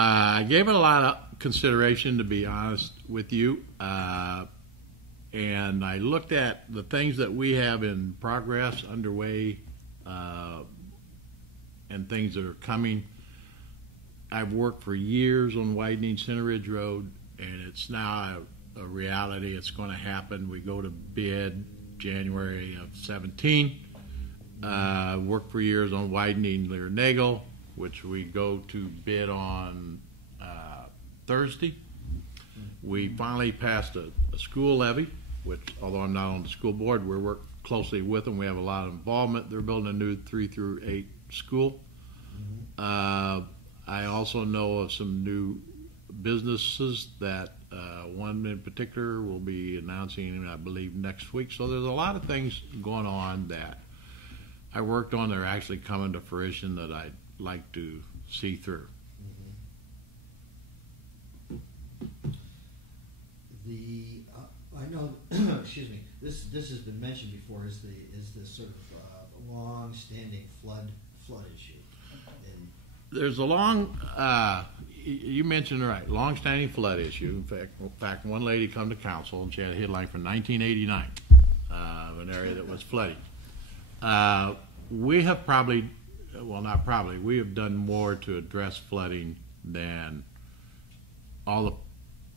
I gave it a lot of consideration, to be honest with you, and I looked at the things that we have in progress, underway, and things that are coming. I've worked for years on widening Center Ridge Road, and it's now a reality. It's going to happen. We go to bid January of 17. Worked for years on widening Lear-Nagel, which we go to bid on Thursday. We finally passed a school levy, which, although I'm not on the school board, we work closely with them. We have a lot of involvement. They're building a new 3 through 8 school. I also know of some new businesses that one in particular will be announcing, I believe, next week. So there's a lot of things going on that I worked on that are actually coming to fruition that I'd like to see through. I know, excuse me, this has been mentioned before, is this sort of long-standing flood issue. There's a you mentioned it right, long-standing flood issue. In fact, one lady come to council and she had a headline from 1989 of an area that was flooding. We have probably, well, not probably, we have done more to address flooding than all the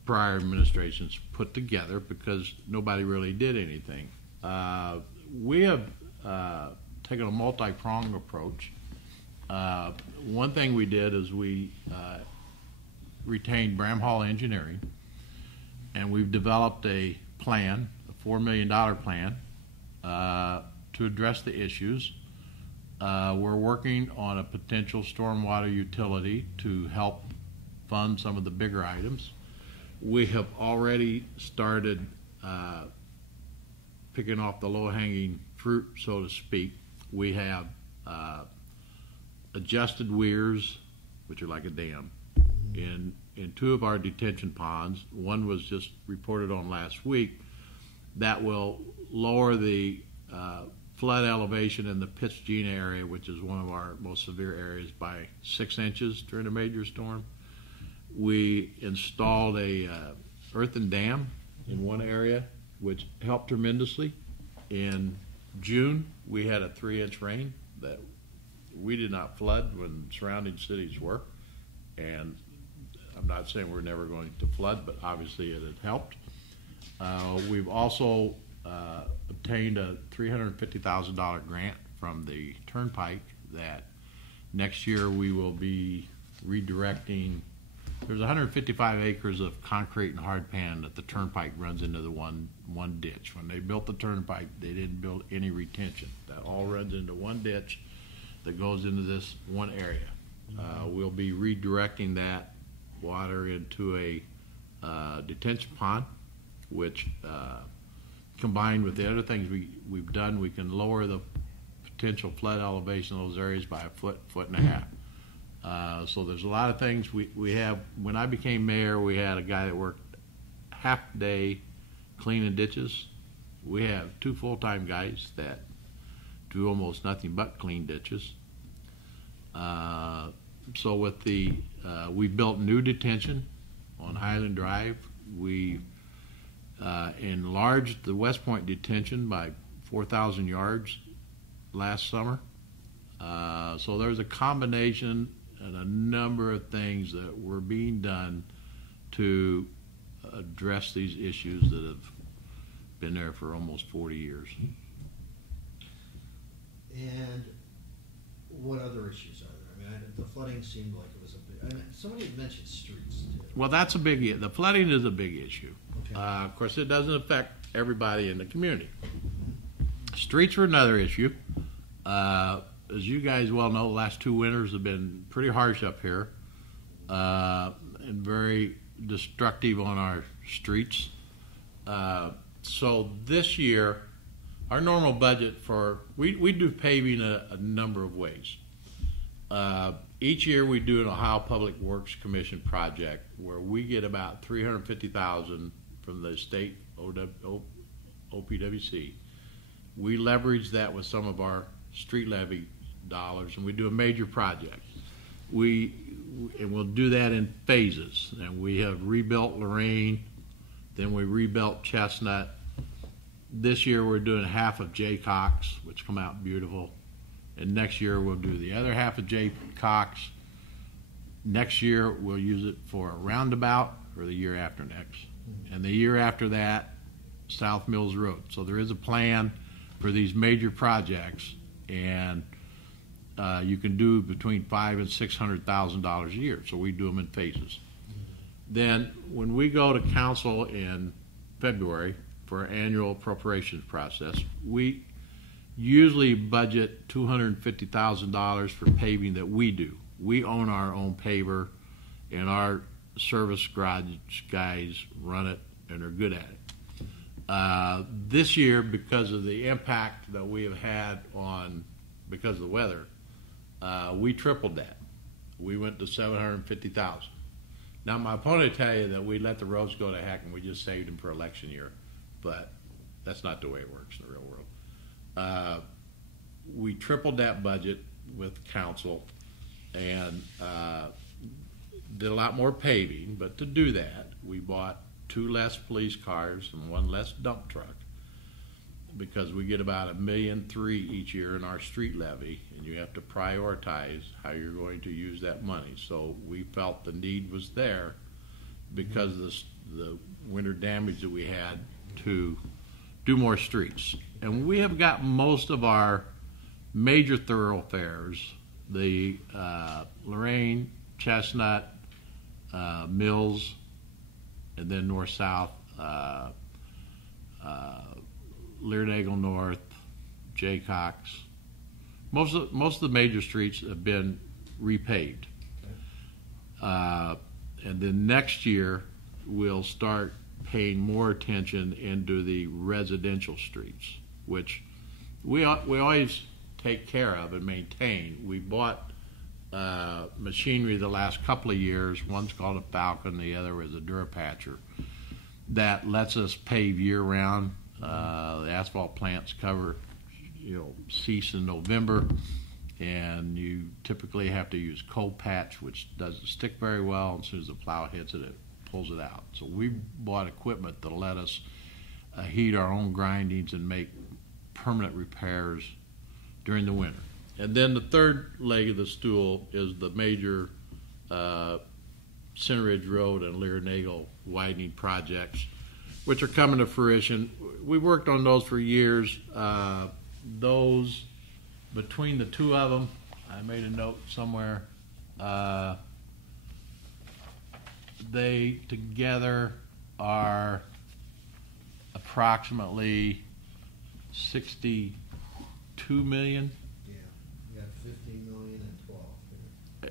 prior administrations put together, because nobody really did anything. We have taken a multi-pronged approach. One thing we did is we retained Bramhall Engineering, and we've developed a plan, a $4 million plan, to address the issues. We're working on a potential stormwater utility to help fund some of the bigger items. We have already started picking off the low-hanging fruit, so to speak. We have adjusted weirs, which are like a dam, in 2 of our detention ponds. One was just reported on last week. That will lower the flood elevation in the Pittsgena area, which is one of our most severe areas, by 6 inches during a major storm. We installed a earthen dam in one area, which helped tremendously. In June, we had a 3-inch rain that we did not flood when surrounding cities were. And I'm not saying we're never going to flood, but obviously it had helped. We've also obtained a $350,000 grant from the Turnpike that next year we will be redirecting. There's 155 acres of concrete and hard pan that the Turnpike runs into the one ditch. When they built the Turnpike, they didn't build any retention. That all runs into one ditch that goes into this one area. We'll be redirecting that water into a detention pond, which combined with the other things we've done, we can lower the potential flood elevation in those areas by a foot and a half. So there's a lot of things we have. When I became mayor, we had a guy that worked half day cleaning ditches. We have 2 full-time guys that do almost nothing but clean ditches. So with we built new detention on Highland Drive. We enlarged the West Point detention by 4,000 yards last summer. So there's a combination and a number of things that were being done to address these issues that have been there for almost 40 years. And what other issues are there? I mean, the flooding seemed like it was a big. I mean, somebody had mentioned streets too. Well, that's a big. The flooding is a big issue. Okay. Of course, it doesn't affect everybody in the community. Streets are another issue. As you guys well know, the last 2 winters have been pretty harsh up here and very destructive on our streets. So this year, our normal budget we do paving a number of ways. Each year we do an Ohio Public Works Commission project where we get about $350,000 from the state OPWC. We leverage that with some of our street levy dollars, and we do a major project. and we'll do that in phases. And we have rebuilt Lorraine, then we rebuilt Chestnut. This year we're doing half of J. Cox, which come out beautiful. And next year we'll do the other half of J. Cox. Next year we'll use it for a roundabout, or the year after next. And the year after that, South Mills Road. So there is a plan for these major projects, and you can do between $500,000 and $600,000 a year. So we do them in phases. Then when we go to council in February for our annual appropriations process, we usually budget $250,000 for paving that we do. We own our own paver, and our service garage guys run it, and they're good at it. This year, because of the impact that we have had because of the weather, we tripled that. We went to $750,000. Now, my opponent tell you that we let the roads go to heck and we just saved them for election year, but that's not the way it works in the real world. We tripled that budget with council and did a lot more paving, but to do that, we bought 2 less police cars and 1 less dump truck, because we get about $1.3 million each year in our street levy, and you have to prioritize how you're going to use that money. So we felt the need was there because of the winter damage that we had to do more streets. And we have got most of our major thoroughfares, the Lorraine, Chestnut, Mills, and then north-south, Lear-Nagle North, J. Cox. Most of the major streets have been repaved. And then next year, we'll start paying more attention into the residential streets, which we always take care of and maintain. We bought machinery the last couple of years. One's called a Falcon, the other is a Durapatcher, that lets us pave year-round. The asphalt plants cease in November, and you typically have to use cold patch, which doesn't stick very well. As soon as the plow hits it, it pulls it out. So we bought equipment that'll let us heat our own grindings and make permanent repairs during the winter. And then the third leg of the stool is the major Center Ridge Road and Lear-Nagle widening projects, which are coming to fruition. We worked on those for years. Those, between the two of them, I made a note somewhere, they together are approximately $62 million. Yeah, you got 15 million and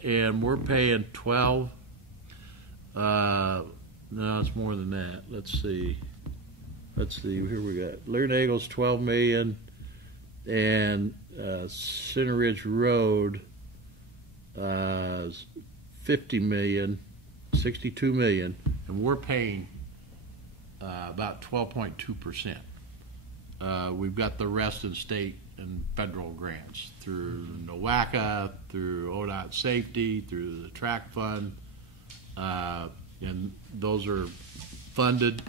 12. And we're paying 12. No, it's more than that. Let's see. Here we got Lear-Nagle's 12 million, and Center Ridge Road is 50 million, 62 million, and we're paying about 12.2%. We've got the rest in state and federal grants through NOACA, through ODOT Safety, through the track fund, and those are funded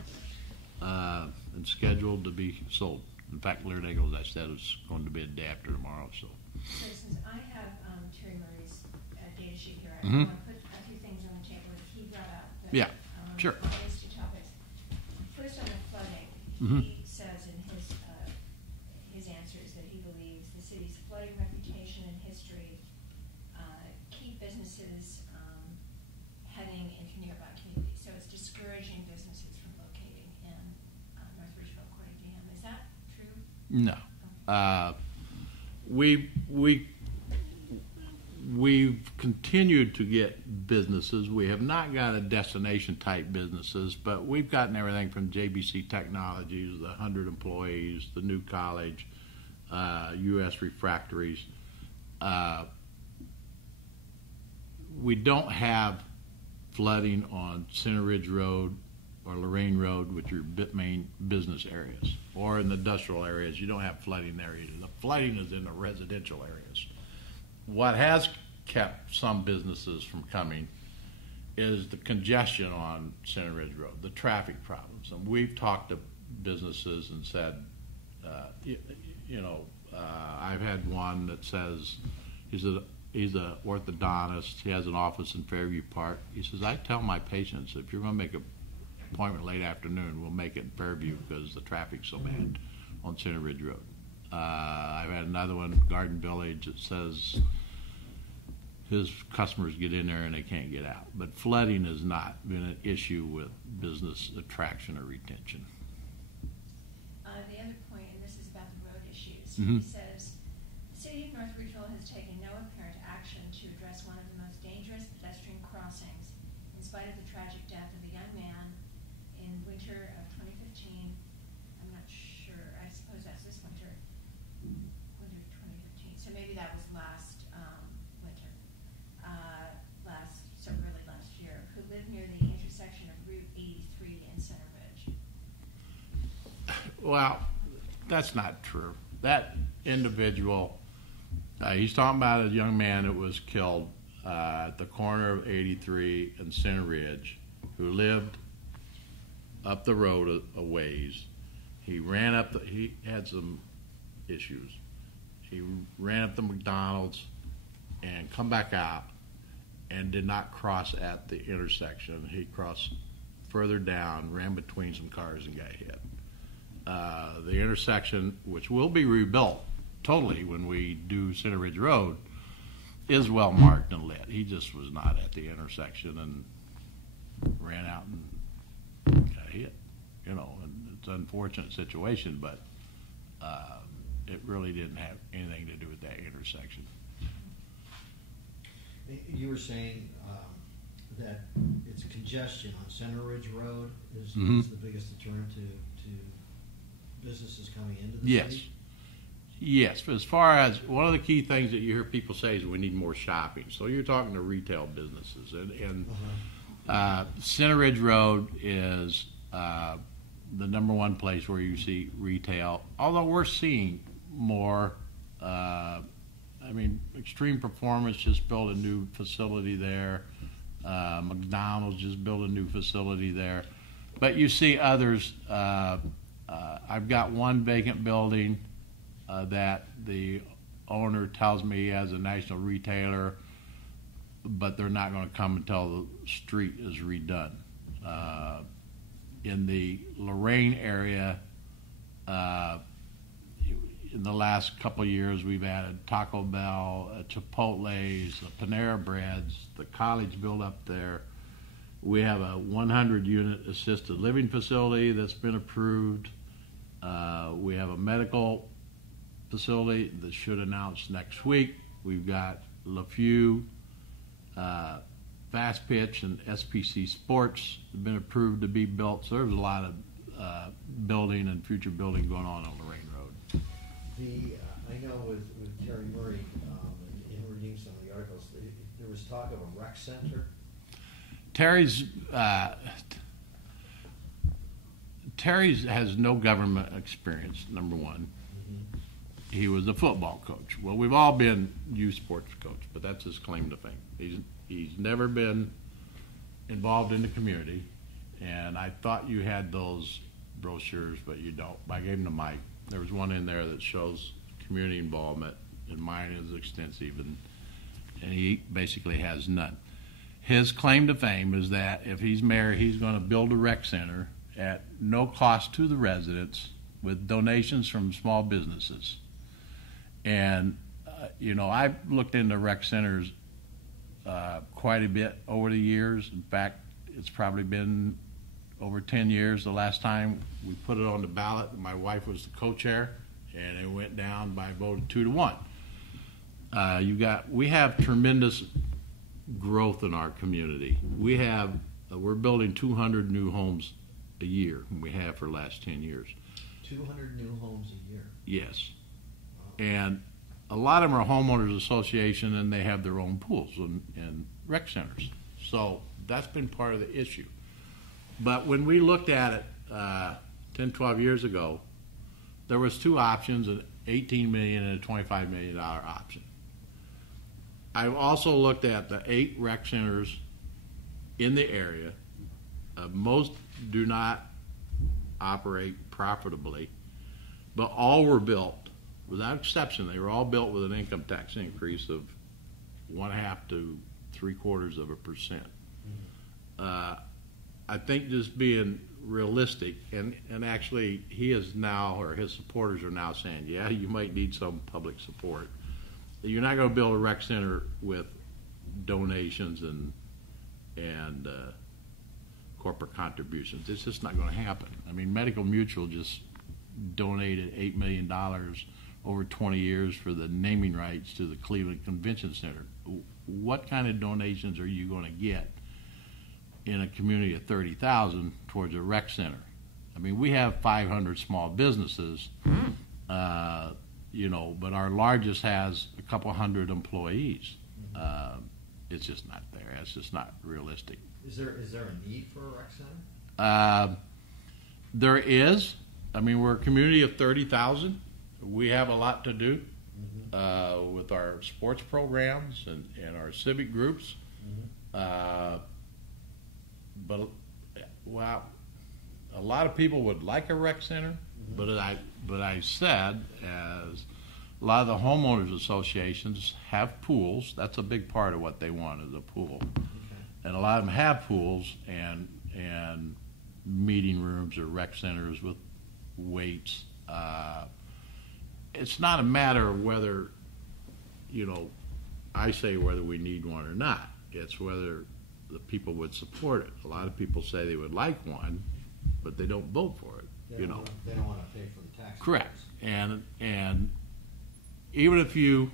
and scheduled to be sold. In fact, Lear-Nagle, as I said, is going to be a day after tomorrow. So since I have Terry Murray's data sheet here, I Mhm. want to put a few things on the table that he brought up. That, Yeah, sure. Raise two topics. First, on the flooding, Mhm. he says in his answers that he believes the city's flooding reputation and history keep businesses heading into nearby communities. So it's discouraging businesses from locating in North Ridgeville, according to him. Is that true? no, we've continued to get businesses. We have not got a destination type businesses, but we've gotten everything from JBC Technologies, the 100 employees, the new college, U.S. Refractories. We don't have flooding on Center Ridge Road or Lorraine Road, which are main business areas, or in the industrial areas. You don't have flooding there either. The flooding is in the residential areas. What has kept some businesses from coming is the congestion on Center Ridge Road, the traffic problems. And we've talked to businesses and said, I've had one that says he's a orthodontist. He has an office in Fairview Park. He says, I tell my patients, if you're going to make an appointment late afternoon, we'll make it in Fairview because the traffic's so bad on Center Ridge Road. I've had another one, Garden Village, that says his customers get in there and they can't get out. But flooding has not been an issue with business attraction or retention. The other point, and this is about the road issues, Mm-hmm. he says, the city of North Ridgeville has taken no apparent action to address one of the most dangerous pedestrian crossings in spite of the tragic death of a young man in winter of 2015. I'm not sure, I suppose that's this winter, winter of 2015. So maybe that was last winter, really last year, who lived near the intersection of Route 83 and Center Ridge. Well, that's not true. That individual, he's talking about a young man that was killed at the corner of 83 and Center Ridge, who lived up the road a ways. He had some issues. He ran up the McDonald's and come back out and did not cross at the intersection. He crossed further down, ran between some cars and got hit. The intersection, which will be rebuilt totally when we do Center Ridge Road, is well marked and lit. He just was not at the intersection and ran out and got hit. And it's an unfortunate situation, but it really didn't have anything to do with that intersection. You were saying that it's congestion on Center Ridge Road is Mm-hmm. the biggest deterrent to businesses coming into the Yes. city? Yes. As far as one of the key things that you hear people say is we need more shopping. So you're talking to retail businesses. And Center Ridge Road is the number one place where you see retail, although we're seeing more. Extreme Performance just built a new facility there. McDonald's just built a new facility there. But you see others. I've got one vacant building that the owner tells me he has a national retailer, but they're not going to come until the street is redone. In the Lorraine area, in the last couple of years, we've added Taco Bell, Chipotle's, Panera Breads, the college built up there. We have a 100-unit assisted living facility that's been approved. We have a medical facility that should announce next week. We've got LaFew, Fast Pitch, and SPC Sports have been approved to be built. So there's a lot of building and future building going on Lorraine Road. I know with Terry Murray, in reading some of the articles, there was talk of a rec center. Terry's has no government experience, number one. Mm-hmm. He was a football coach. Well, we've all been youth sports coach, but that's his claim to fame. He's never been involved in the community, and I thought you had those brochures, but you don't. I gave him the mic. There was one in there that shows community involvement, and mine is extensive, and he basically has none. His claim to fame is that if he's mayor, he's going to build a rec center at no cost to the residents with donations from small businesses. And, I've looked into rec centers quite a bit over the years. In fact, it's probably been over 10 years. The last time we put it on the ballot, my wife was the co-chair, and it went down by a vote of 2-1. We have tremendous growth in our community. We're building 200 new homes a year, and we have for the last 10 years. 200 new homes a year? Yes. Wow. And a lot of them are homeowners association, and they have their own pools and rec centers. So that's been part of the issue. But when we looked at it 10, 12 years ago, there was two options, an $18 million and a $25 million option. I've also looked at the 8 rec centers in the area. Most do not operate profitably, but all were built, without exception, they were all built with an income tax increase of 1/2 to 3/4%. I think just being realistic, and actually he is now, or his supporters are now saying, yeah, you might need some public support. You're not going to build a rec center with donations and corporate contributions. It's just not going to happen. I mean, Medical Mutual just donated $8 million over 20 years for the naming rights to the Cleveland Convention Center. What kind of donations are you going to get in a community of 30,000 towards a rec center? I mean, we have 500 small businesses, you know, but our largest has a couple hundred employees. It's just not there. It's just not realistic. Is there a need for a rec center? There is. I mean, we're a community of 30,000. We have a lot to do with our sports programs and our civic groups. But wow, a lot of people would like a rec center, but I said, as a lot of the homeowners associations have pools. That's a big part of what they want, is a pool. And a lot of them have pools and meeting rooms or rec centers with weights. It's not a matter of whether, you know, I say whether we need one or not. It's whether the people would support it. A lot of people say they would like one, but they don't vote for it. They don't want to pay for the tax. Correct. And even if you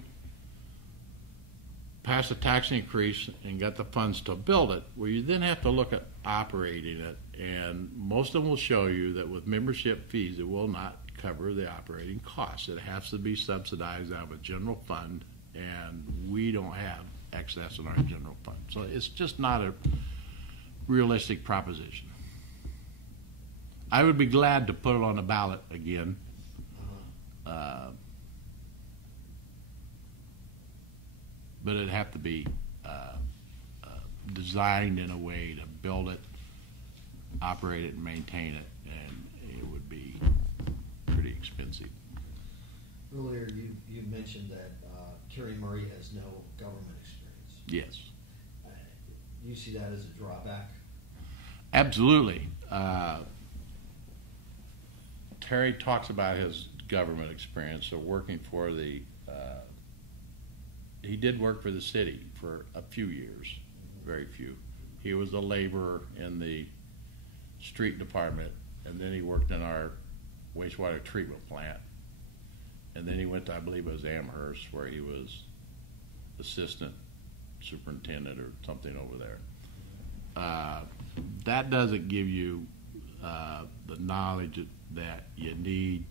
pass a tax increase and got the funds to build it, well, you then have to look at operating it, and most of them will show you that with membership fees, it will not cover the operating costs. It has to be subsidized out of a general fund, and we don't have excess in our general fund. So it's just not a realistic proposition. I would be glad to put it on the ballot again. But it'd have to be designed in a way to build it, operate it, and maintain it, and it would be pretty expensive. Earlier, you mentioned that Terry Murray has no government experience. Yes. Do you see that as a drawback? Absolutely. Terry talks about his government experience of working for the he did work for the city for a few years, very few. He was a laborer in the street department, and then he worked in our wastewater treatment plant. And then he went to, I believe it was Amherst, where he was assistant superintendent or something over there. That doesn't give you the knowledge that you need,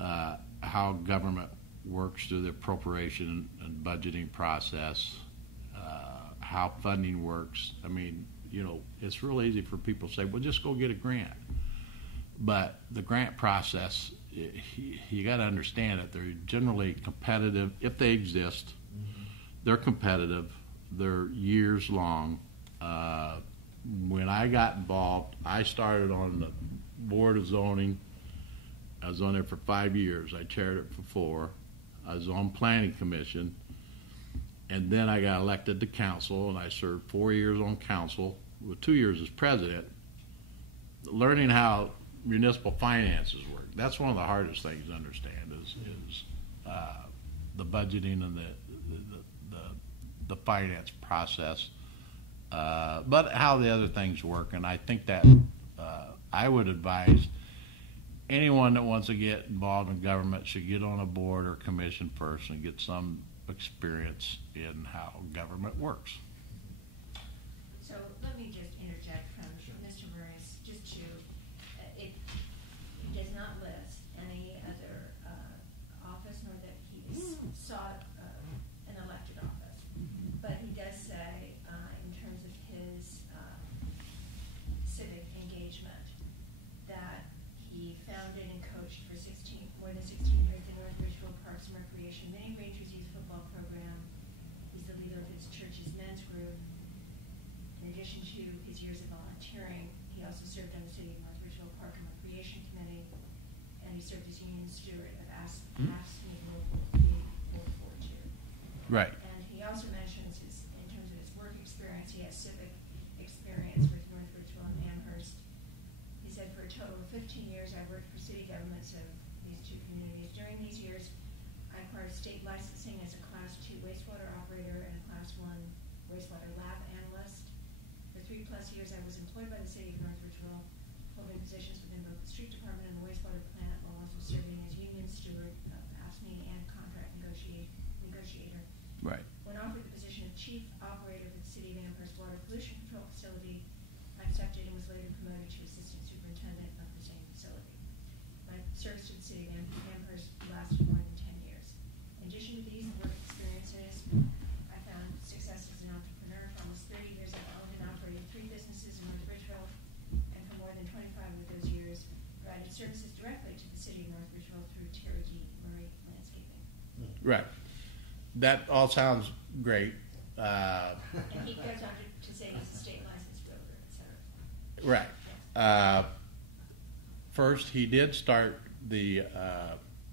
how government works through the appropriation and budgeting process, how funding works. I mean, you know, it's real easy for people to say, well, just go get a grant. But the grant process, you got to understand that they're generally competitive. If they exist, they're competitive. They're years long. When I got involved, I started on the Board of Zoning. I was on there for 5 years. I chaired it for 4. I was on Planning Commission, and then I got elected to council, and I served 4 years on council with 2 years as president, learning how municipal finances work. That's one of the hardest things to understand is the budgeting and the finance process, but how the other things work. And I think that I would advise anyone that wants to get involved in government should get on a board or commission first and get some experience in how government works. So let me just interject from Mr. Murray's, just to, it does not list any other office, nor that he's sought an elected office. But he does say, in terms of his civic engagement, that he founded and coached for more than 16 years the North Ridgeville Parks and Recreation Mini Rangers Youth Football Program, Right. And he also mentions in terms of his work experience, he has civic experience with North Ridgeville and Amherst. He said for a total of 15 years I worked for city governments of these two communities. During these years, I acquired state licensing as a Class 2 wastewater operator and a Class 1 wastewater lab analyst. For 3+ years, I was employed by the city of North Ridgeville, holding positions within both the street department and the wastewater plant, while also serving as union steward, ASME, and contract negotiator. Right. When offered the position of chief operator for the city of Amherst water pollution control facility, I accepted and was later promoted to assistant superintendent of the same facility. My service to the city of Amherst lasted more than 10 years. In addition to these work experiences, I found success as an entrepreneur. For almost 30 years, I've owned and operated 3 businesses in North Ridgeville, and for more than 25 of those years, provided services directly to the city of North Ridgeville through Terry D. Murray Landscaping. Right. That all sounds great. And he goes on to say he's a state licensed realtor, et cetera. Right. First, he did start the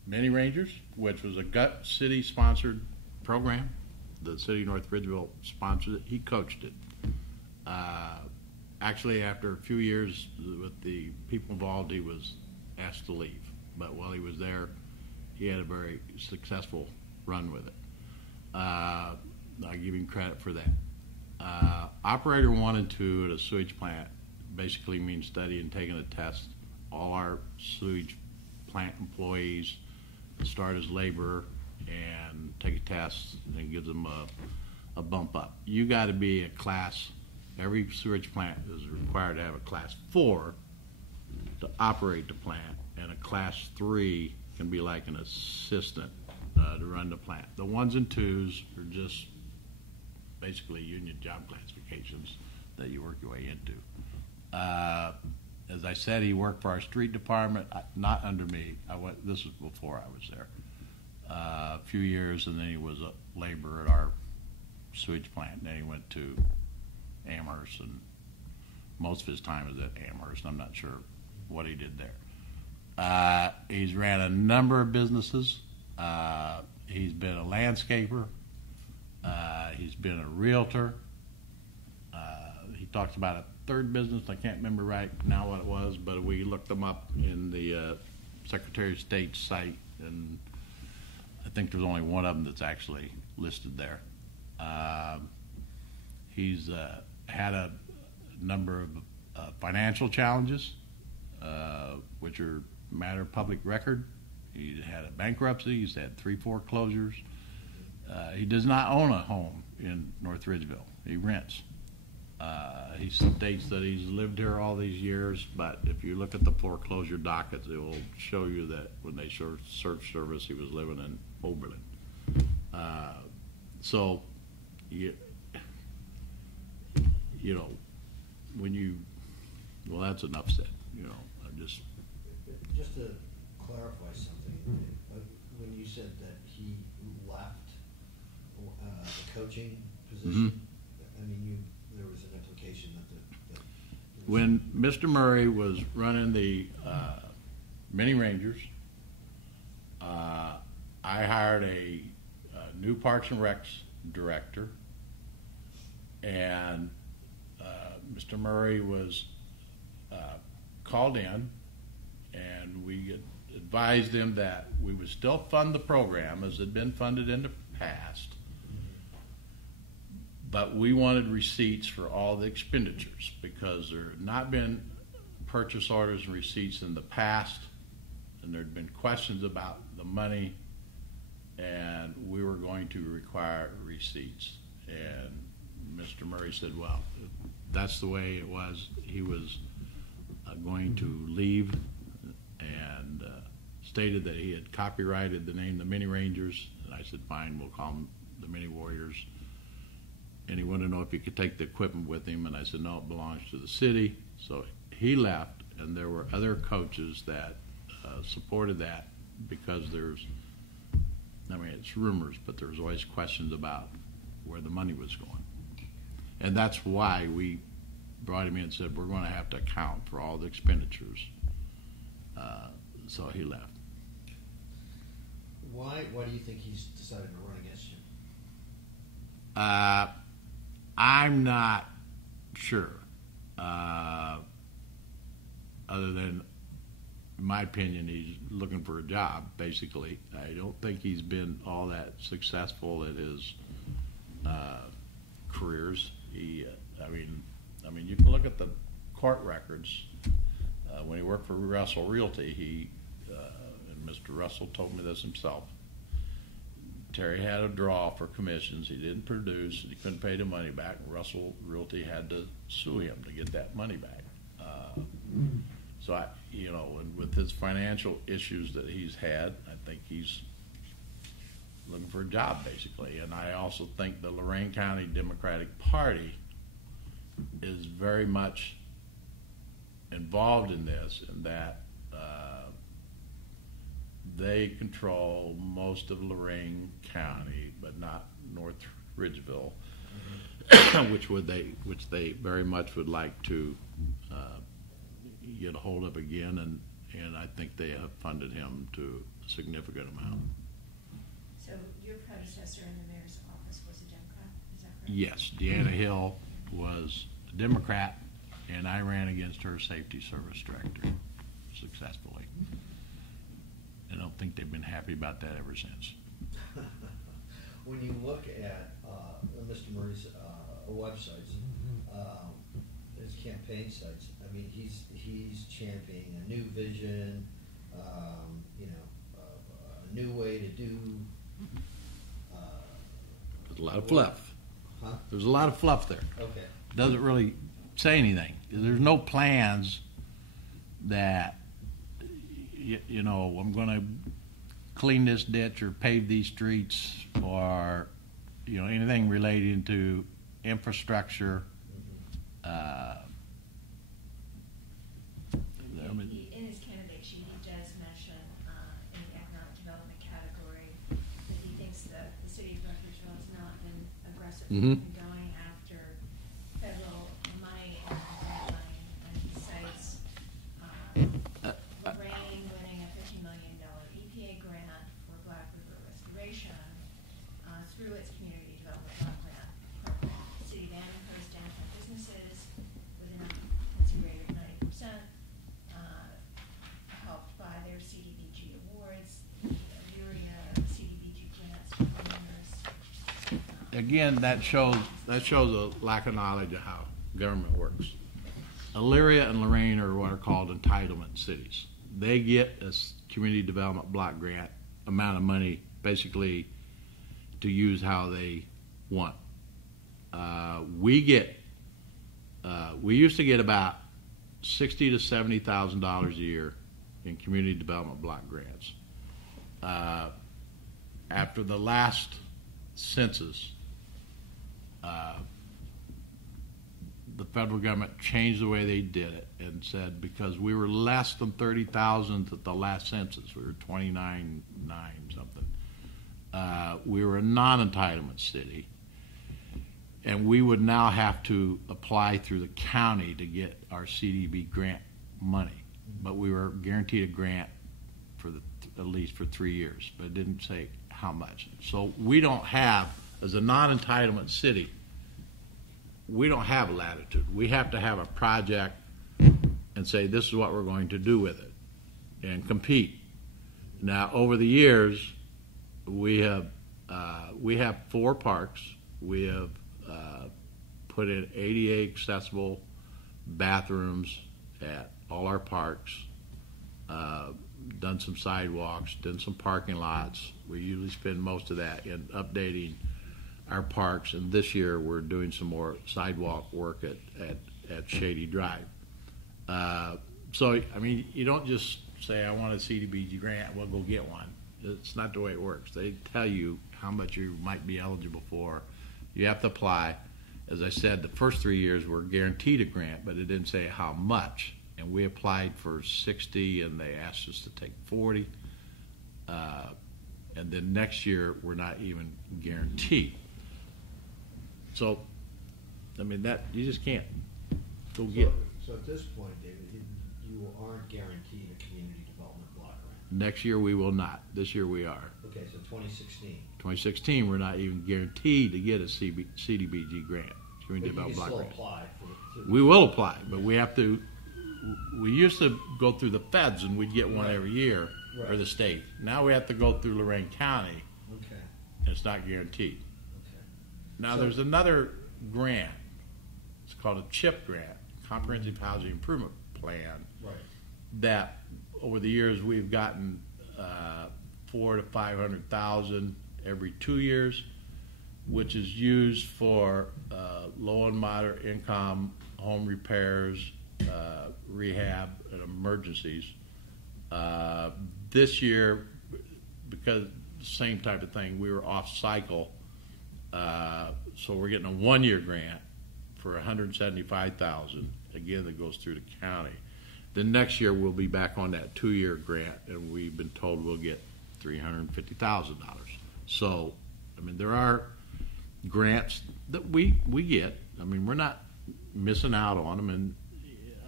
Mini Rangers, which was a gut city-sponsored program. The city of North Ridgeville sponsored it. He coached it. Actually, after a few years with the people involved, he was asked to leave. But while he was there, he had a very successful run with it. I give him credit for that. Operator 1 and 2 at a sewage plant basically means studying and taking a test. All our sewage plant employees start as labor and take a test, and it gives them a bump up. You got to be a class. Every sewage plant is required to have a class 4 to operate the plant, and a class 3 can be like an assistant to run the plant. The 1s and 2s are just basically union job classifications that you work your way into. As I said, he worked for our street department, not under me. This was before I was there. A few years, and then he was a laborer at our sewage plant. And then he went to Amherst, and most of his time was at Amherst. I'm not sure what he did there. He's ran a number of businesses. He's been a landscaper. He's been a realtor. He talks about a third business. I can't remember right now what it was, but we looked them up in the Secretary of State's site, and I think there's only one of them that's actually listed there. He's had a number of financial challenges, which are a matter of public record. He had a bankruptcy. He's had 3 foreclosures. He does not own a home in North Ridgeville. He rents. He states that he's lived here all these years, but if you look at the foreclosure dockets, it will show you that when they search service, he was living in Oberlin. So, you know, well, that's enough said. You know, just to clarify something, when you said that he left the coaching position, I mean, there was an implication that when Mr. Murray was running the Mini Rangers, I hired a new Parks and Recs director, and Mr. Murray was called in, and we advised him that we would still fund the program as it had been funded in the past, but we wanted receipts for all the expenditures because there had not been purchase orders and receipts in the past, and there had been questions about the money, and we were going to require receipts. And Mr. Murray said, well, that's the way it was. He was going to leave, and stated that he had copyrighted the name the Mini Rangers, and I said, fine, we'll call them the Mini Warriors. And he wanted to know if he could take the equipment with him, and I said, no, it belongs to the city. So he left, and there were other coaches that supported that because it's rumors, but there's always questions about where the money was going. And that's why we brought him in and said, we're going to have to account for all the expenditures. So he left. Why do you think he's decided to run against you? I'm not sure. Other than, in my opinion, he's looking for a job, basically. I don't think he's been all that successful at his careers. I mean, you can look at the court records. When he worked for Russell Realty, and Mr. Russell told me this himself, Terry had a draw for commissions. He didn't produce, and he couldn't pay the money back. Russell Realty had to sue him to get that money back. So and with his financial issues that he's had, I think he's looking for a job, basically. And I also think the Lorain County Democratic Party is very much involved in this, in that they control most of Lorain County, but not North Ridgeville, which they very much would like to get a hold of again, and I think they have funded him to a significant amount. So your predecessor in the mayor's office was a Democrat, is that correct? Yes, Deanna Hill was a Democrat, and I ran against her safety service director successfully. I don't think they've been happy about that ever since. When you look at Mr. Murray's websites, his campaign sites, I mean, he's championing a new vision, a new way to do. There's a lot of fluff. Huh? There's a lot of fluff there. Okay. Doesn't really say anything. There's no plans that, I'm going to clean this ditch or pave these streets or, anything relating to infrastructure. In his candidate sheet, he does mention in the economic development category that he thinks that the city of Murfreesboro has not been aggressive in going after federal money and grant money, and he cites Lorain winning a $50 million EPA grant for Black River restoration through its community development block grant program. The city then imposed downtown businesses with an occupancy rate of 90%. Helped by their CDBG awards, the CDBG grants to homeowners. Again, that shows a lack of knowledge of how government works. Elyria and Lorain are what are called entitlement cities. They get a community development block grant amount of money, basically, to use how they want. We used to get about $60,000 to $70,000 a year in community development block grants. After the last census, the federal government changed the way they did it and said, because we were less than 30,000 at the last census, we were 29.9 something, we were a non-entitlement city, and we would now have to apply through the county to get our CDB grant money. But we were guaranteed a grant for at least for 3 years, but it didn't say how much. So we don't have, as a non-entitlement city, we don't have latitude. We have to have a project and say, this is what we're going to do with it, and compete. Now, over the years, we have 4 parks. We have put in ADA accessible bathrooms at all our parks, done some sidewalks, done some parking lots. We usually spend most of that in updating our parks, and this year we're doing some more sidewalk work at Shady Drive. So, I mean, you don't just say, I want a CDBG grant, we'll go get one. It's not the way it works. They tell you how much you might be eligible for. You have to apply. As I said, the first 3 years we're guaranteed a grant, but it didn't say how much. And we applied for 60, and they asked us to take 40. And then next year we're not even guaranteed. So, I mean, that you just can't go get. So at this point, David, you aren't guaranteed a community development block grant. Next year we will not. This year we are. Okay, so 2016. 2016, we're not even guaranteed to get a CDBG grant. But you can Block still grant. apply for the. We will apply, but we have to. We used to go through the feds and we'd get one Right. every year, or Right. the state. Now we have to go through Lorain County. Okay. And it's not guaranteed. Okay. Now So- there's another grant. It's called a CHIP grant, Comprehensive Housing Improvement Plan, Right. that over the years we've gotten 400,000 to 500,000 every 2 years, which is used for low and moderate income home repairs, rehab, and emergencies. This year, because the same type of thing, we were off cycle, so we're getting a 1-year grant for 175,000. Again, that goes through the county. Then next year we'll be back on that 2-year grant, and we've been told we'll get $350,000. So, I mean, there are grants that we get. I mean, we're not missing out on them. And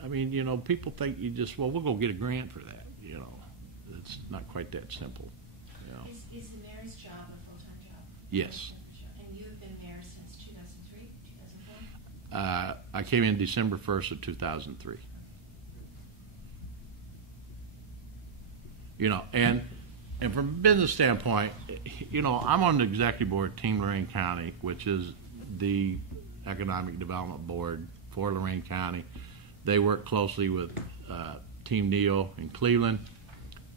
I mean, you know, people think we'll go get a grant for that. You know, it's not quite that simple. You know. Is the mayor's job a full-time job? Yes. And you've been mayor since 2003, 2004? I came in December 1st of 2003. You know, and from a business standpoint, you know, I'm on the executive board, Team Lorain County, which is the economic development board for Lorain County. They work closely with Team NEO in Cleveland.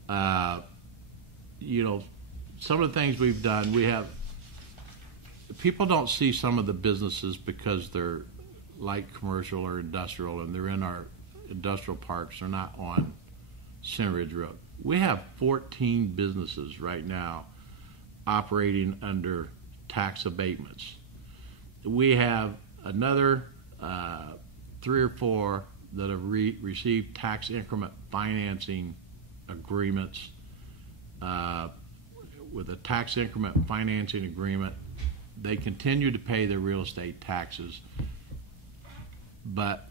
You know, some of the things we've done, people don't see some of the businesses because they're light commercial or industrial, and they're in our industrial parks. They're not on Center Ridge Road. We have 14 businesses right now operating under tax abatements. We have another 3 or 4 that have received tax increment financing agreements. With a tax increment financing agreement, they continue to pay their real estate taxes, but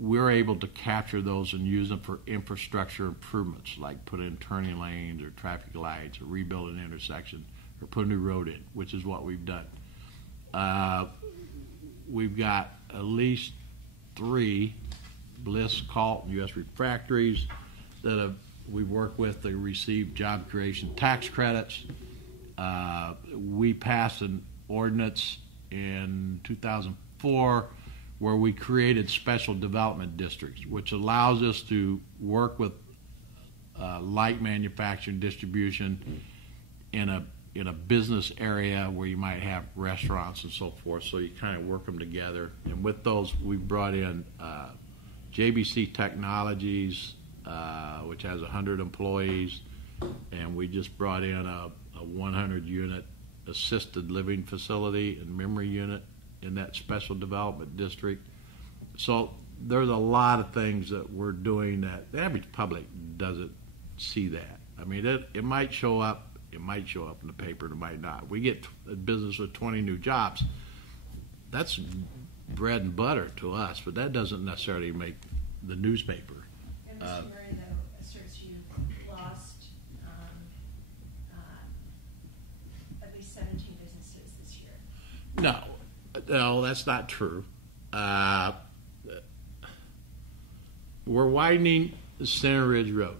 we're able to capture those and use them for infrastructure improvements, like put in turning lanes or traffic lights or rebuild an intersection or put a new road in, which is what we've done. We've got at least 3, Bliss, Calton, U.S. Refractories, that we've worked with to receive job creation tax credits. We passed an ordinance in 2004 where we created special development districts, which allows us to work with light manufacturing distribution in a business area where you might have restaurants and so forth. So you kind of work them together. And with those, we brought in JBC Technologies, which has 100 employees, and we just brought in a 100-unit assisted living facility and memory unit in that special development district. So there's a lot of things that we're doing that the average public doesn't see that. I mean, it might show up. It might show up in the paper, and it might not. We get a business with 20 new jobs. That's bread and butter to us, but that doesn't necessarily make the newspaper. And Mr. Murray, though, asserts you've lost at least 17 businesses this year. No, that's not true. We're widening Center Ridge Road.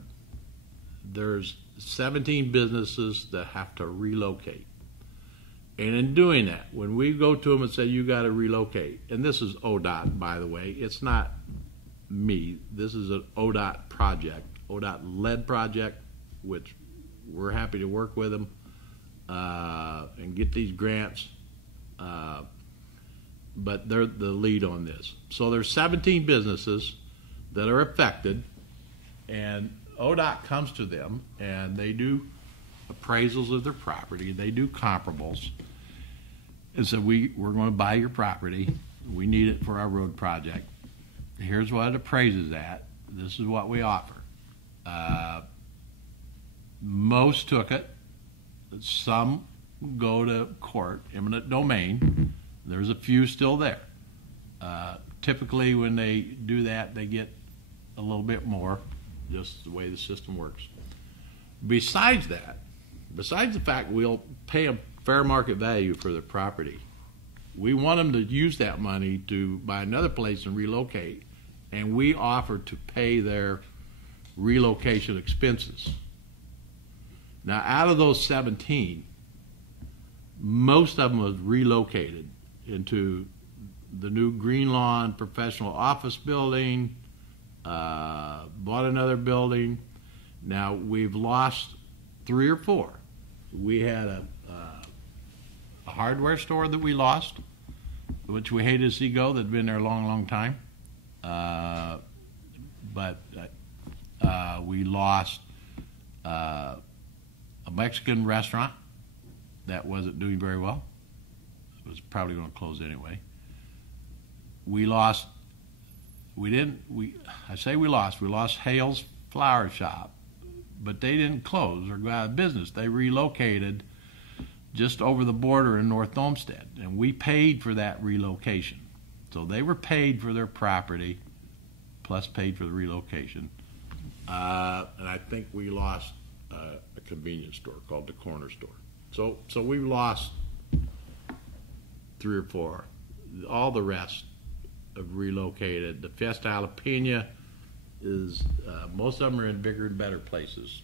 There's 17 businesses that have to relocate. And in doing that, when we go to them and say, you got to relocate, and this is ODOT, by the way, it's not me. This is an ODOT project, ODOT-led project, which we're happy to work with them and get these grants. But they're the lead on this. So there's 17 businesses that are affected, and ODOT comes to them, and they do appraisals of their property. They do comparables. And so we're going to buy your property. We need it for our road project. Here's what it appraises at. This is what we offer. Most took it. Some go to court, eminent domain. There's a few still there. Typically, when they do that, they get a little bit more, just the way the system works. besides the fact we'll pay a fair market value for their property, we want them to use that money to buy another place and relocate, and we offer to pay their relocation expenses. Now, out of those 17, most of them was relocated into the new Green Lawn professional office building, bought another building. Now, we've lost 3 or 4. We had a hardware store that we lost, which we hated to see go, that had been there a long, long time. But we lost a Mexican restaurant that wasn't doing very well. It was probably going to close anyway. We lost Hale's Flower Shop, but they didn't close or go out of business. They relocated just over the border in North Olmsted, and we paid for that relocation. So they were paid for their property, plus paid for the relocation. And I think we lost a convenience store called the Corner Store. So we lost 3 or 4. All the rest have relocated. The Fiesta Jalapeno is most of them are in bigger and better places.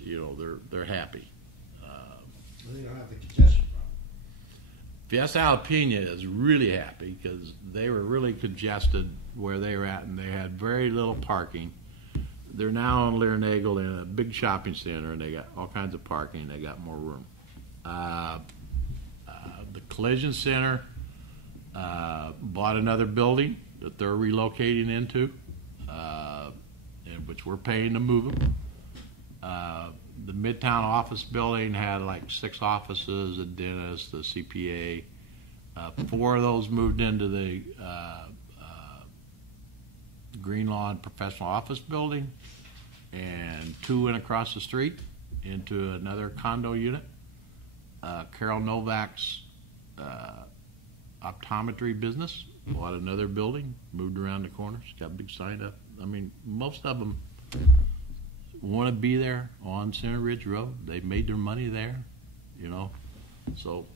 You know, they're happy. They don't have the congestion problem. Fiesta Jalapeno is really happy because they were really congested where they were at, and they had very little parking. They're now on Learnagle in a big shopping center, and they got all kinds of parking. They got more room. The Collision Center bought another building that they're relocating into, and which we're paying to move them. The Midtown office building had like 6 offices, a dentist, a CPA. 4 of those moved into the Green Lawn professional office building, and 2 went across the street into another condo unit. Carol Novak's optometry business bought another building, moved around the corners, got a big sign up. I mean, most of them want to be there on Center Ridge Road. They made their money there, you know, so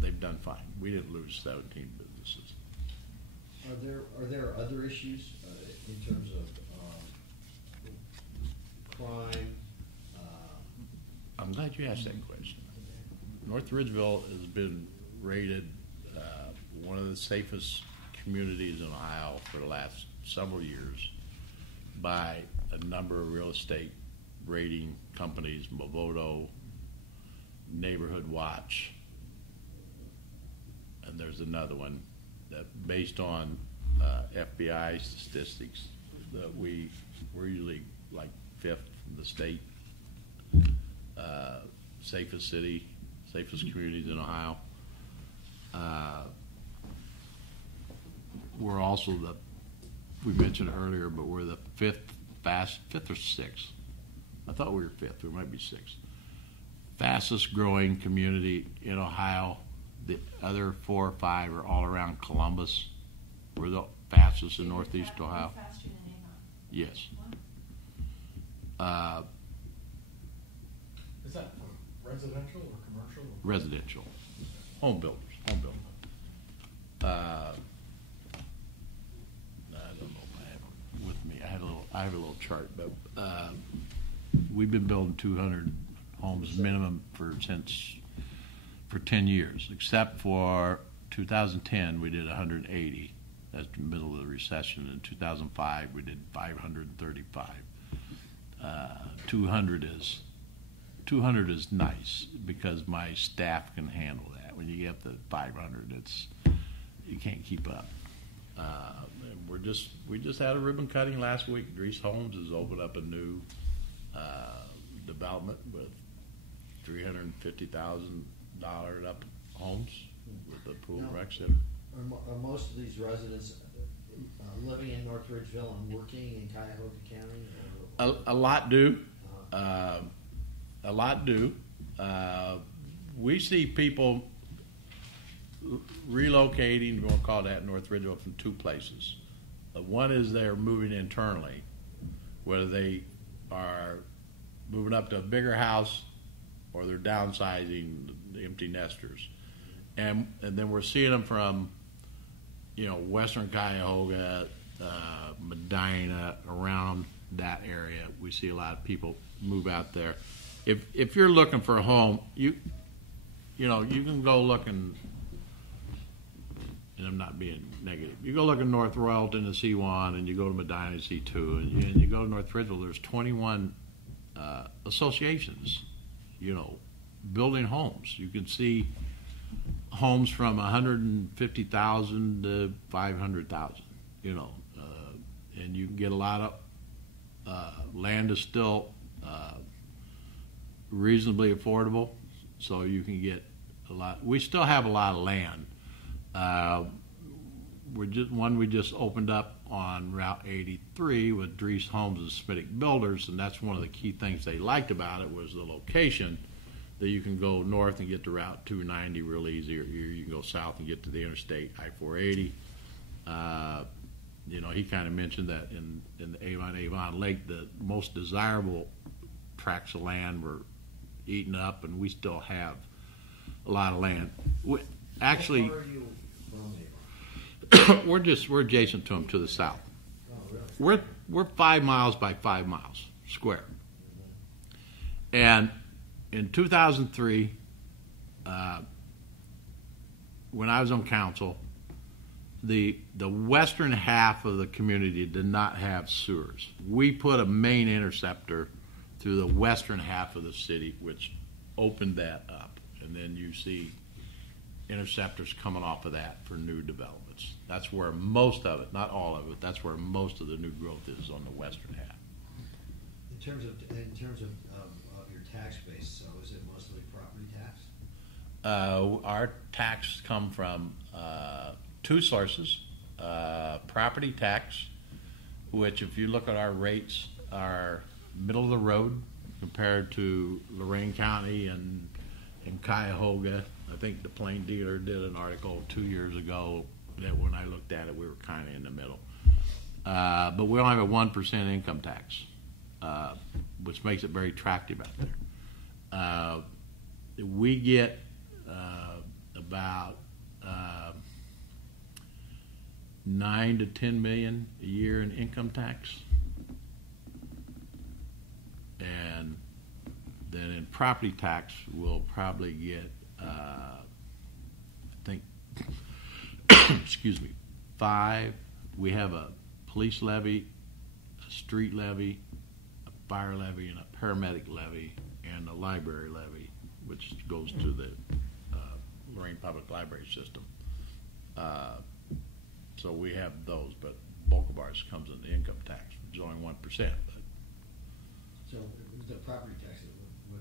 they've done fine. We didn't lose 17 businesses. Are there other issues in terms of crime? I'm glad you asked that question. North Ridgeville has been rated one of the safest communities in Ohio for the last several years by a number of real estate rating companies, Movoto, Neighborhood Watch, and there's another one that, based on FBI statistics, that we're usually like 5th in the state, safest city, safest communities in Ohio. We're also we mentioned earlier, but we're the 5th or 6th. I thought we were 5th. We might be 6th. Fastest growing community in Ohio. The other 4 or 5 are all around Columbus. We're the fastest in Northeast Ohio. Faster than Avon. Yes. Wow. Is that for residential or commercial? Residential. Home builders. I don't know if I have it with me. I have a little chart, but we've been building 200 homes minimum for 10 years, except for 2010 we did 180. That's the middle of the recession. In 2005 we did 535. 200 is nice because my staff can handle that. When you get up to 500, you can't keep up. We just had a ribbon cutting last week. Dries Holmes has opened up a new development with $350,000 up homes with the pool and rec center. Are most of these residents living in North Ridgeville and working in Cuyahoga County? A lot do. A lot do. We see people relocating, we'll call that North Ridgeville, from 2 places. One is they're moving internally, whether they are moving up to a bigger house, or they're downsizing, the empty nesters. And then we're seeing them from, western Cuyahoga, Medina, around that area. We see a lot of people move out there. If you're looking for a home, you can go looking, and I'm not being negative. You go look in North Royalton and see one, and you go to Medina and see two, and you go to North Ridgeville, there's 21 associations, building homes. You can see homes from 150,000 to 500,000, and you can get a lot of land is still reasonably affordable, so you can get a lot. We still have a lot of land. We just opened up on Route 83 with Dries Homes and Smittic Builders, and that's one of the key things they liked about it was the location, that you can go north and get to Route 290 real easy, or you can go south and get to the interstate, I-480. He kind of mentioned that in the Avon Lake, the most desirable tracts of land were eaten up, and we still have a lot of land. Actually, Where are you from, Avon? we're adjacent to them to the south. Oh, really? We're 5 miles by 5 miles square. And in 2003, when I was on council, the western half of the community did not have sewers. We put a main interceptor through the western half of the city, which opened that up. And then you see interceptors coming off of that for new developments. That's where most of it, not all of it, that's where most of the new growth is, on the western half. In terms of your tax base, so is it mostly property tax? Our tax come from two sources. Property tax, which if you look at our rates, are middle of the road compared to Lorain County and Cuyahoga. I think the Plain Dealer did an article 2 years ago that when I looked at it, we were kind of in the middle. But we only have a 1% income tax, which makes it very attractive out there. We get about 9 to 10 million a year in income tax. And then in property tax, we'll probably get, I think, excuse me, 5. We have a police levy, a street levy, a fire levy, and a paramedic levy, and a library levy, which goes to the Lorain Public Library System. So we have those, but bulk of ours comes in the income tax, which is only 1%. So the property tax, how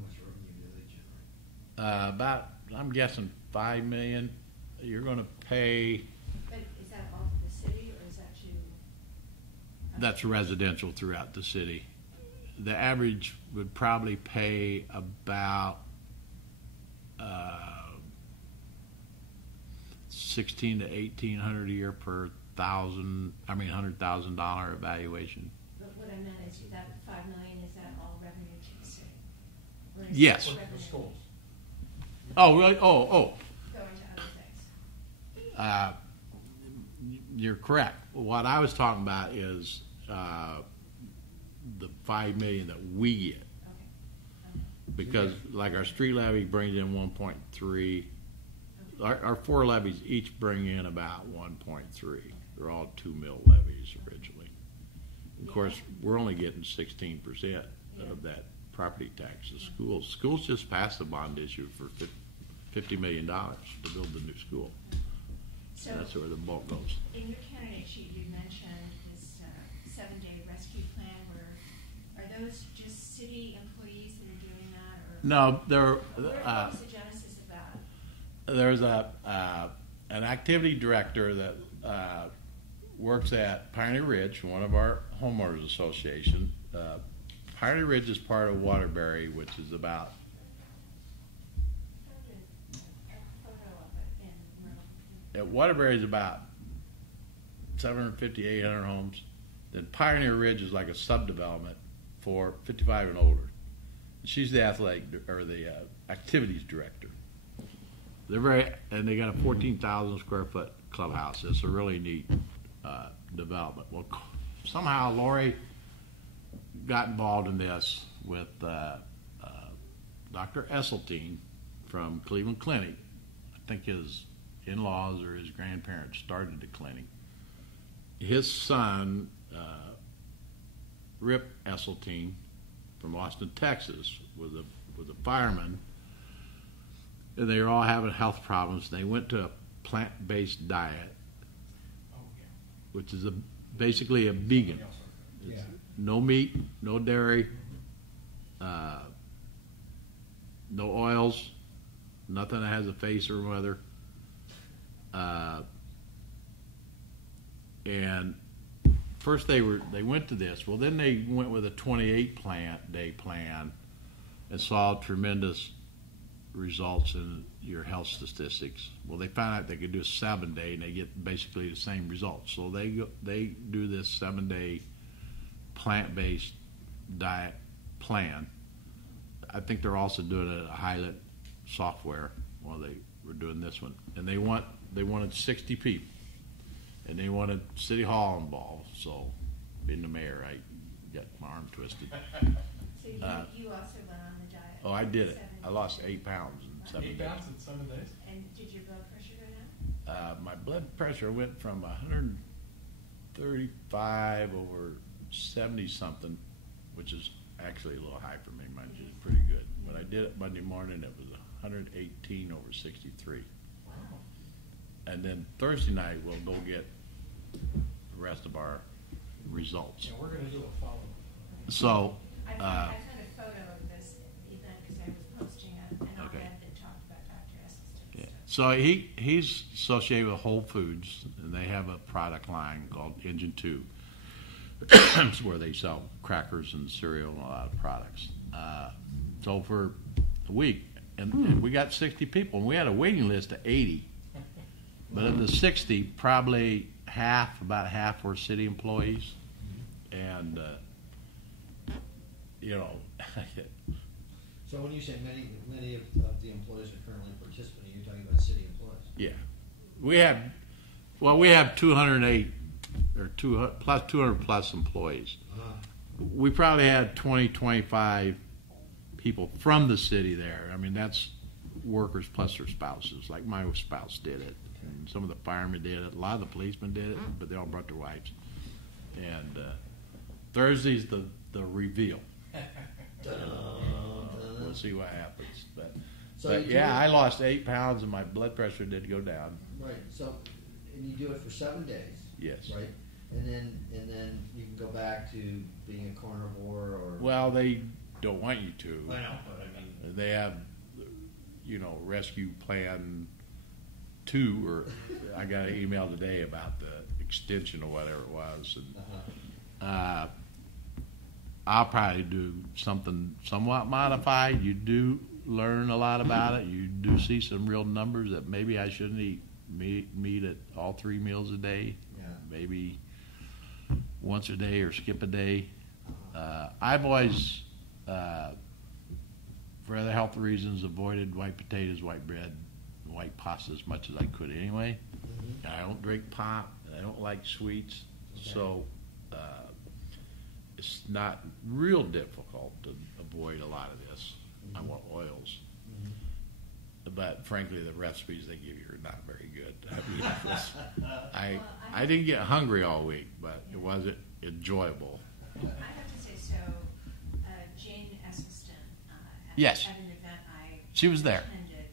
much revenue do they generate? About, I'm guessing, $5 million. You're going to pay. But is that all to the city, or is that to? That's residential throughout the city. The average would probably pay about $1,600 to $1,800 a year per $100,000 evaluation. But what I meant is that $5 million, is that all revenue to the city? Or is Yes. that For revenue schools. Oh, really? Oh. going to other things? You're correct. What I was talking about is the $5 million that we get, Okay. because like our street levy brings in 1.3. Our 4 levies each bring in about 1.3. They're all 2 mil levies originally. Of course, we're only getting 16% of that property tax. The schools just passed a bond issue for $50 million to build the new school. So That's where the bulk goes. in your candidate sheet, you mentioned this 7-day rescue plan. Are those just city employees that are doing that, or No, what was the genesis of that? there's an activity director that works at Pioneer Ridge, one of our homeowners association. Pioneer Ridge is part of Waterbury, which is about Waterbury is about 750, 800 homes. Then Pioneer Ridge is like a subdevelopment for 55 and older. She's the athletic or the activities director. And they got a 14,000 square foot clubhouse. It's a really neat development. Well, somehow Lori got involved in this with Dr. Esseltine from Cleveland Clinic. I think his in-laws or his grandparents started the clinic. His son, Rip Esseltine, from Austin, Texas, was a fireman, and they were all having health problems. They went to a plant-based diet, which is basically a vegan. Yeah. No meat, no dairy, no oils, nothing that has a face or mother. And first they went to this. Well, then they went with a 28-day plan and saw tremendous results in your health statistics. Well, they found out they could do a 7-day and they get basically the same results. So they do this 7-day plant-based diet plan. I think they're also doing a highlight software while they were doing this one. And they wanted 60 people. And they wanted City Hall involved. So being the mayor, I got my arm twisted. So you also went on the diet? Oh, I did it. 7 I lost 8 pounds in 7 days. 8 pounds in 7 days? And did your blood pressure go down? My blood pressure went from 135 over 70 something, which is actually a little high for me. Mine is pretty good. When I did it Monday morning, it was 118 over 63. Wow. And then Thursday night, we'll go get the rest of our results. Yeah, we're going to do a follow-up. So, I found a photo of this event because I was posting an op-ed that talked about Dr. Esselstyn's yeah. stuff. So he's associated with Whole Foods, and they have a product line called Engine 2. It's where they sell crackers and cereal and a lot of products. So for a week, and we got 60 people, and we had a waiting list of 80. But of the 60, probably about half were city employees. And, So when you say many of the employees are currently participating, you're talking about city employees? yeah. We have 208 or 200 plus employees. We probably had 25 people from the city there. I mean, that's workers plus their spouses. Like my spouse did it. And some of the firemen did it. A lot of the policemen did it, but they all brought their wives. And Thursday's the reveal. We'll see what happens. But yeah, I lost 8 pounds and my blood pressure did go down. Right. So, and you do it for 7 days. Yes. Right. And then you can go back to being a carnivore or. Well, they don't want you to. I know, but I mean. They have, rescue plan 2, or I got an email today about the extension or whatever it was. And, I'll probably do something somewhat modified. You do learn a lot about it. You do see some real numbers that maybe I shouldn't eat meat at all 3 meals a day. Yeah. Maybe once a day or skip a day. I've always, for other health reasons, avoided white potatoes, white bread, white pasta as much as I could anyway. Mm-hmm. I don't drink pop. I don't like sweets. Okay. So it's not real difficult to avoid a lot of this. Mm-hmm. I want oils. Mm-hmm. But frankly, the recipes they give you are not very good. I didn't get hungry all week, but it wasn't enjoyable. I have to say, so Jane Esselstyn Yes. at an event She was there. attended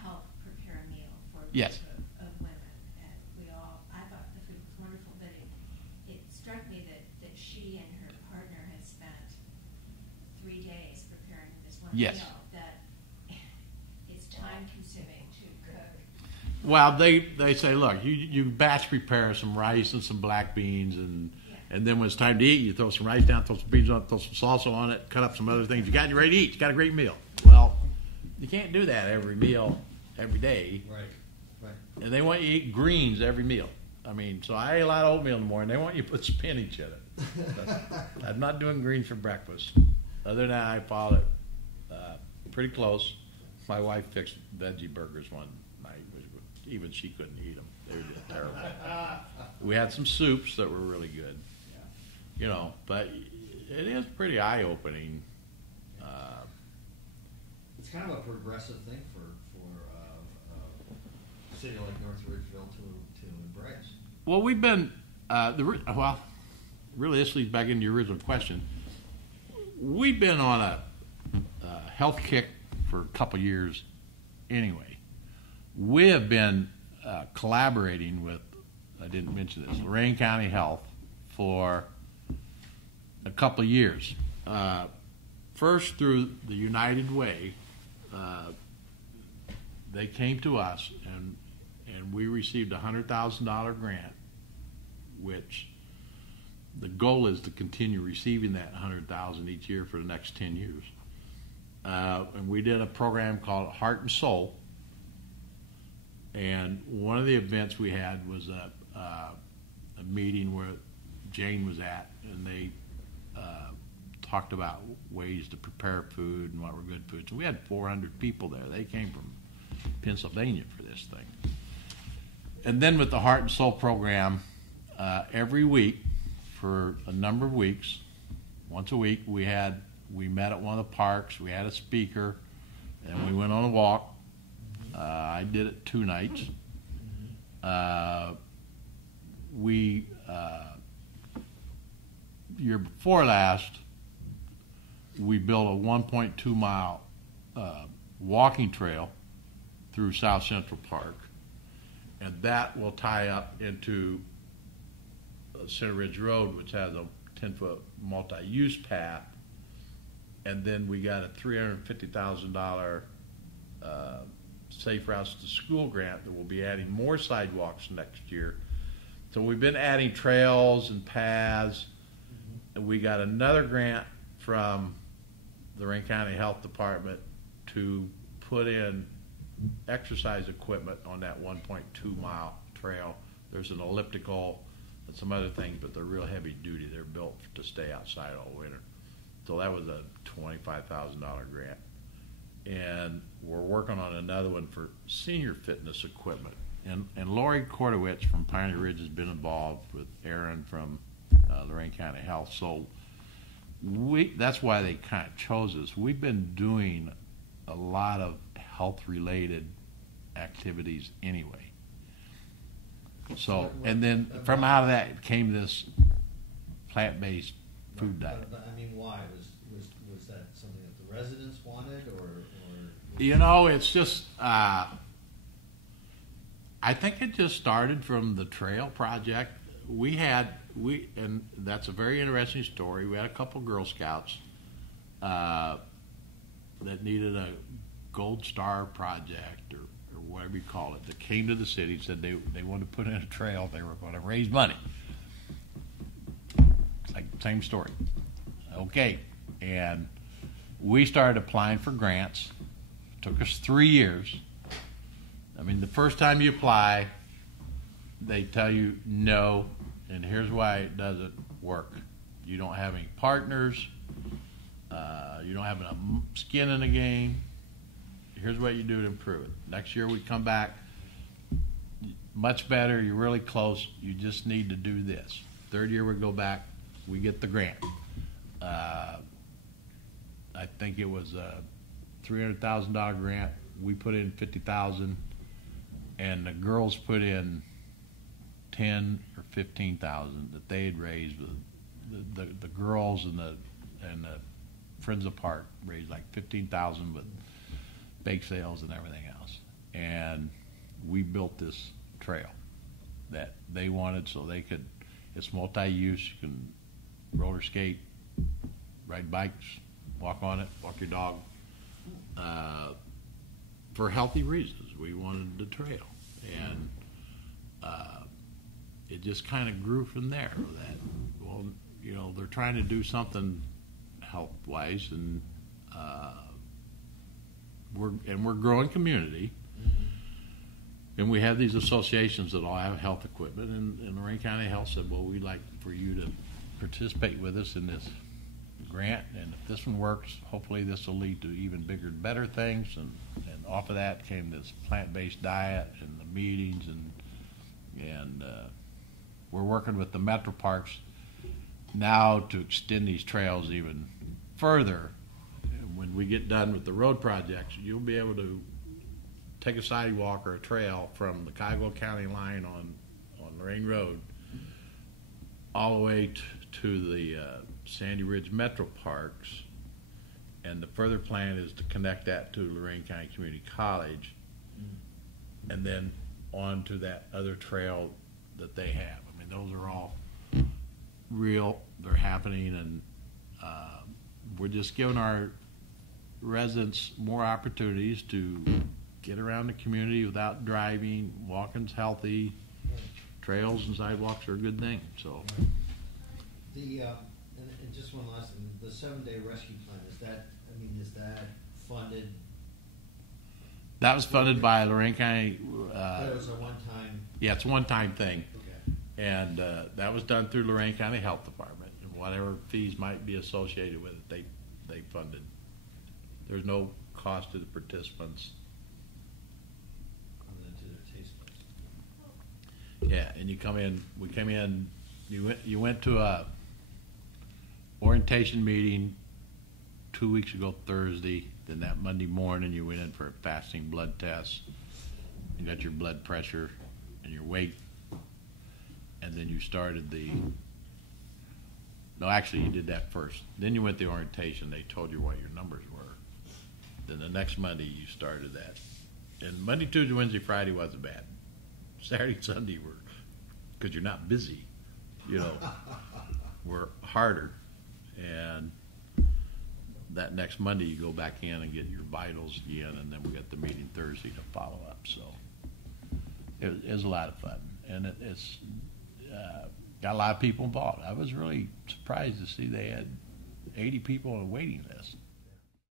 helped prepare a meal for a Yes. group of women. And I thought the food was wonderful, but it struck me that she and her partner had spent 3 days preparing this one Yes. meal, that it's time consuming to cook. Well, they say, look, you batch prepare some rice and some black beans, and then when it's time to eat, you throw some rice down, throw some beans on, throw some salsa on it, cut up some other things. You got it ready to eat. You got a great meal. Well, you can't do that every meal, every day. Right. And they want you to eat greens every meal. I mean, so I ate a lot of oatmeal in the morning. They want you to put spinach in it. I'm not doing greens for breakfast. Other than that, I followed it pretty close. My wife fixed veggie burgers one night. Even she couldn't eat them. They were just terrible. We had some soups that were really good. You know, but it is pretty eye-opening. It's kind of a progressive thing for a city like North Ridgeville to embrace. Well, we've been, really this leads back into your original question. We've been on a health kick for a couple years anyway. We have been collaborating with, I didn't mention this, Lorain County Health for a couple of years. First through the United Way, they came to us and we received a $100,000 grant, which the goal is to continue receiving that $100,000 each year for the next 10 years. And we did a program called Heart and Soul. And one of the events we had was a meeting where Jane was at, and they talked about ways to prepare food and what were good foods. And we had 400 people there. They came from Pennsylvania for this thing. And then with the Heart and Soul program, every week for a number of weeks, once a week, we met at one of the parks. We had a speaker, and we went on a walk. I did it 2 nights. Year before last, we built a 1.2 mile walking trail through South Central Park, and that will tie up into Center Ridge Road, which has a 10-foot multi-use path, and then we got a $350,000 Safe Routes to School grant that will be adding more sidewalks next year. So we've been adding trails and paths, and we got another grant from the Lorain County Health Department to put in exercise equipment on that 1.2 mile trail. There's an elliptical and some other things, but they're real heavy duty. They're built to stay outside all winter. So that was a $25,000 grant. And we're working on another one for senior fitness equipment. And Lori Kordowicz from Pioneer Ridge has been involved with Aaron from Lorain County Health. So that's why they kind of chose us. We've been doing a lot of health-related activities anyway. So, and then from out of that came this plant-based food diet. But I mean, why? Was that something that the residents wanted, or? You know, it's just, I think it just started from the trail project. And that's a very interesting story. We had a couple Girl Scouts that needed a Gold Star project or whatever you call it, that came to the city and said they wanted to put in a trail. They were going to raise money. Like, same story. Okay. And we started applying for grants. It took us 3 years. I mean, the first time you apply, they tell you no, and here's why it doesn't work. You don't have any partners. You don't have enough skin in the game. Here's what you do to improve it. Next year we come back, much better, you're really close, you just need to do this. Third year we go back, we get the grant. I think it was a $300,000 grant. We put in $50,000, and the girls put in $10,000 or $15,000 that they had raised. The girls and the Friends of Park raised like $15,000 with bake sales and everything else. And we built this trail that they wanted so they could, it's multi-use, you can roller skate, ride bikes, walk on it, walk your dog. For healthy reasons, we wanted the trail. And it just kind of grew from there. That, well, you know, they're trying to do something health-wise, and we're a growing community. And we have these associations that all have health equipment, and Lorraine County Health said, well, we'd like for you to participate with us in this grant, and if this one works, hopefully this will lead to even bigger and better things, and off of that came this plant-based diet and the meetings, and we're working with the metro parks now to extend these trails even further. When we get done with the road projects, you'll be able to take a sidewalk or a trail from the Cuyahoga County line on Lorraine Road all the way to the Sandy Ridge Metro Parks, and the further plan is to connect that to Lorraine County Community College, and then on to that other trail that they have. I mean, those are all real, they're happening, and we're just giving our residents more opportunities to get around the community without driving. Walking's healthy. Trails and sidewalks are a good thing. So The and just one last thing, the 7-day rescue plan, is that funded? that was funded by Lorraine County. That was a one-time. Yeah, it's a one-time thing, Okay. and that was done through Lorraine County Health Department. And whatever fees might be associated with it, they funded. There's no cost to the participants. And then to their taste buds. Yeah, and you come in. We came in. You went to a orientation meeting 2 weeks ago Thursday. Then that Monday morning you went in for a fasting blood test. You got your blood pressure and your weight, and then you started the. No, actually you did that first. Then you went to the orientation. They told you what your numbers were. Then the next Monday you started that. And Monday, Tuesday, Wednesday, Friday wasn't bad. Saturday, Sunday were, because you're not busy, were harder. And that next Monday you go back in and get your vitals again, and then we got the meeting Thursday to follow up. So it was a lot of fun, and it's got a lot of people involved. I was really surprised to see they had 80 people on a waiting list.